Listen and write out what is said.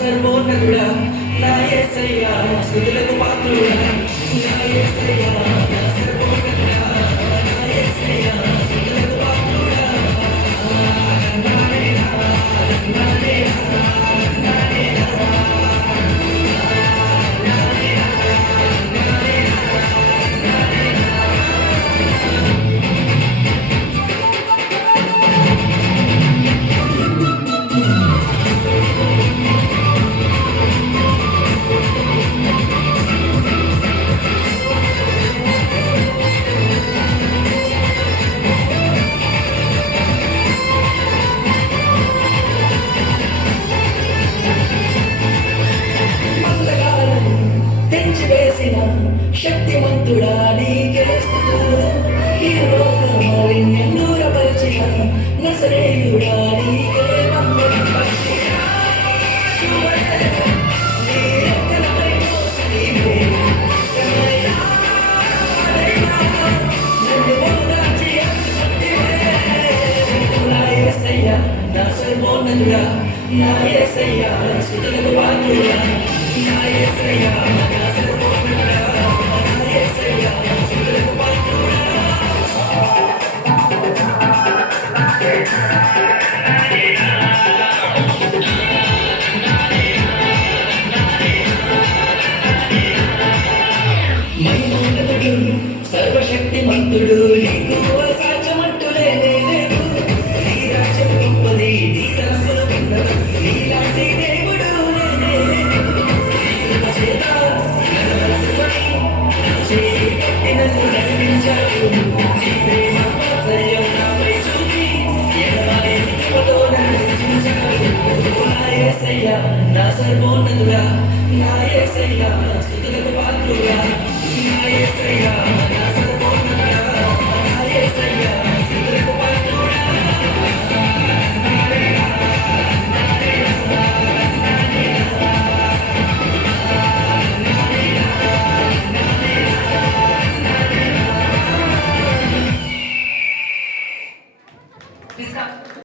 సర్వోన్నతుడా నా యేసయ్యా స్తుతులకు పాత్రుడా నా యేసయ్యా నా సర్వోన్నతుడా నా యేసయ్యా స్తుతులకు పాత్రుడా తెంచివేసిన శక్తిమంతుడా నీకే స్తుతులు ఈ లోక మాలిన్యం దూరపరిచిన నజరేయుడా నీకే వందనం పక్షిరా నీ రెక్కలపై మోసి నీవే సమయా నన్ను ఓదార్చి అంటుకొంటివే నా యేసయ్యా నా సర్వోన్నతుడా నా యేసయ్యా స్తుతులకు పాత్రుడా నా యేసయ్యా నా సర్వోన్నతుడా నా యేసయ్యా స్తుతులకు పాత్రుడా మహిమోన్నతుడు సర్వశక్తిమంతుడు నీకు అసాధ్యమంటూ లేనే లేదు నీ రాజ్యం గొప్పది నీ తలపులు విన్నది నీలాంటి దేవుడు లేనే లేదు నీ కృప చేత నన్ను హత్తుకొని నా చేయి పట్టి నన్ను నడిపించావు నీ ప్రేమ వాత్సల్యం నాపై చూపి ఎడబాయి కృపతో నన్ను రక్షించావు నా యేసయ్యా నా సర్వోన్నతుడా నా యేసయ్యా స్తుతులకు పాత్రుడా నా యేసయ్యా నా సర్వోన్నతుడా నా యేసయ్యా స్తుతులకు పాత్రుడా